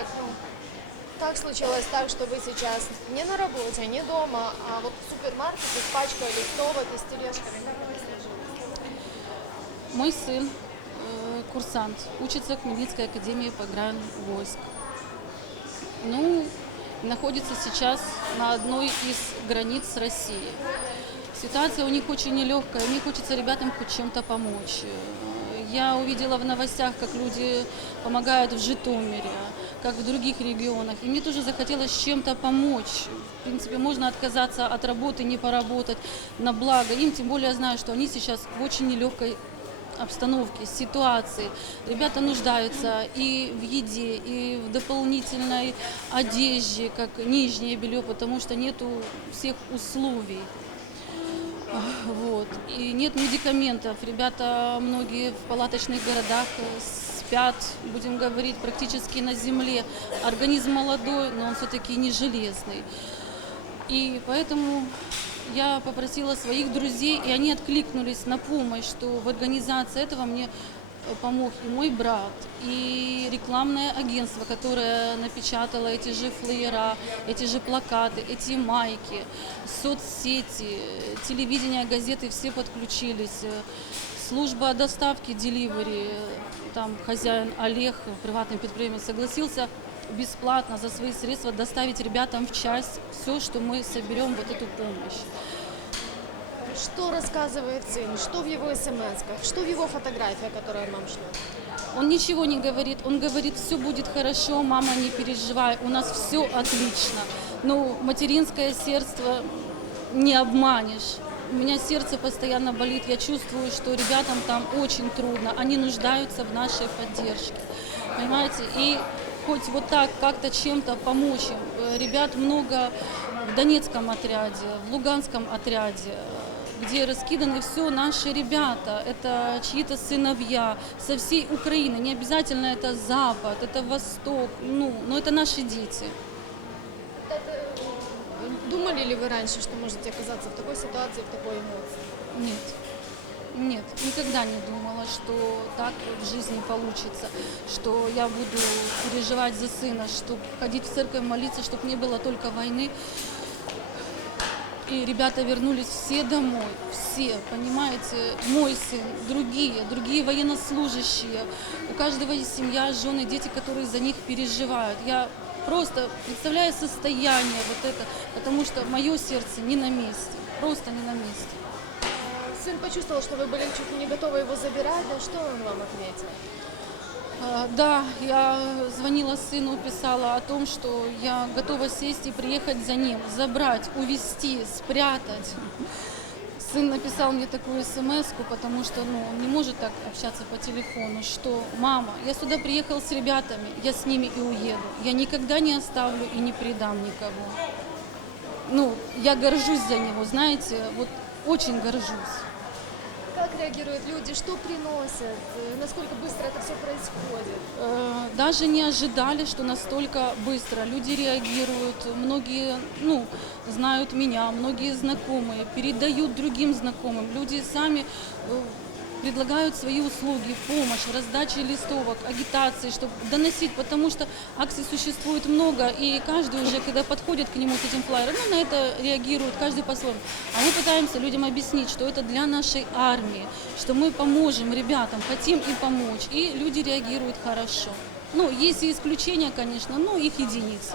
человек, ну, так случилось так, что вы сейчас не на работе, не дома, а вот в супермаркете с пачкой листовок и с тележками. Мой сын, э, курсант, учится в Хмельницкой академии погранвойск. Ну, находится сейчас на одной из границ с Россией. Ситуация у них очень нелегкая, мне хочется ребятам хоть чем-то помочь. Я увидела в новостях, как люди помогают в Житомире, как в других регионах. И мне тоже захотелось чем-то помочь. В принципе, можно отказаться от работы, не поработать на благо им, тем более я знаю, что они сейчас в очень нелегкой обстановке, ситуации. Ребята нуждаются и в еде, и в дополнительной одежде, как нижнее белье, потому что нету всех условий. Вот. И нет медикаментов. Ребята многие в палаточных городах э, спят, будем говорить, практически на земле. Организм молодой, но он все-таки не железный. И поэтому я попросила своих друзей, и они откликнулись на помощь, что в организации этого мне помог и мой брат, и рекламное агентство, которое напечатало эти же флеера, эти же плакаты, эти майки, соцсети, э, телевидение, газеты, все подключились. Э, Служба доставки, деливери, там хозяин Олег, приватный предприниматель, согласился бесплатно за свои средства доставить ребятам в часть все, что мы соберем, вот эту помощь. Что рассказывает сын? Что в его смс-ках? Что в его фотографиях, которые он вам шлет? Он ничего не говорит, он говорит, все будет хорошо, мама, не переживай, у нас все отлично. Ну, материнское сердце не обманешь. У меня сердце постоянно болит, я чувствую, что ребятам там очень трудно, они нуждаются в нашей поддержке. Понимаете? И хоть вот так как-то чем-то помочь им. Ребят много в Донецком отряде, в Луганском отряде, где раскиданы все наши ребята. Это чьи-то сыновья со всей Украины. Не обязательно это Запад, это Восток, ну, но это наши дети. Думали ли вы раньше, что можете оказаться в такой ситуации, в такой эмоции? Нет. Нет, никогда не думала, что так в жизни получится, что я буду переживать за сына, чтобы ходить в церковь молиться, чтобы не было только войны. И ребята вернулись все домой, все, понимаете, мой сын, другие, другие военнослужащие. У каждого есть семья, жены, дети, которые за них переживают. Я просто представляю состояние вот это, потому что мое сердце не на месте, просто не на месте. Сын почувствовал, что вы были чуть не готовы его забирать, а что он вам ответил? А, Да, я звонила сыну, писала о том, что я готова сесть и приехать за ним, забрать, увезти, спрятать. Сын написал мне такую смс потому что ну, он не может так общаться по телефону, что «Мама, я сюда приехал с ребятами, я с ними и уеду. Я никогда не оставлю и не предам никого». Ну, я горжусь за него, знаете, вот очень горжусь. Как реагируют люди, что приносят, э, насколько быстро это все происходит? Э, даже не ожидали, что настолько быстро люди реагируют. Многие, ну, знают меня, многие знакомые, передают другим знакомым. Люди сами э, предлагают свои услуги, помощь, раздачи листовок, агитации, чтобы доносить, потому что акций существует много, и каждый уже, когда подходит к нему с этим флайером, ну, на это реагирует каждый по-своему. А мы пытаемся людям объяснить, что это для нашей армии, что мы поможем ребятам, хотим им помочь, и люди реагируют хорошо. Ну, есть и исключения, конечно, но их единицы.